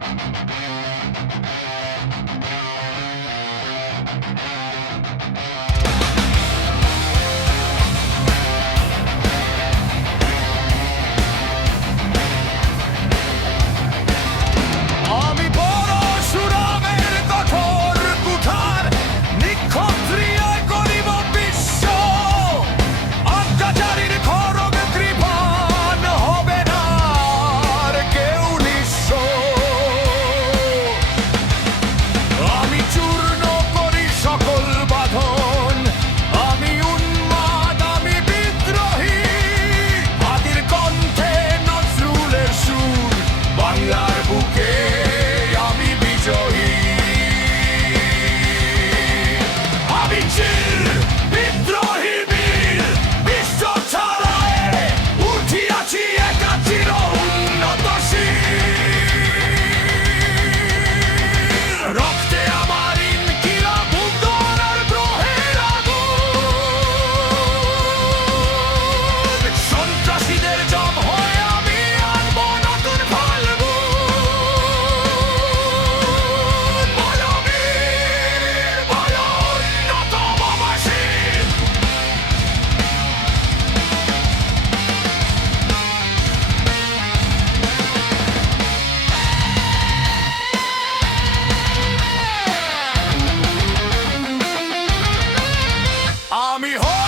Thank you. I'm Hall!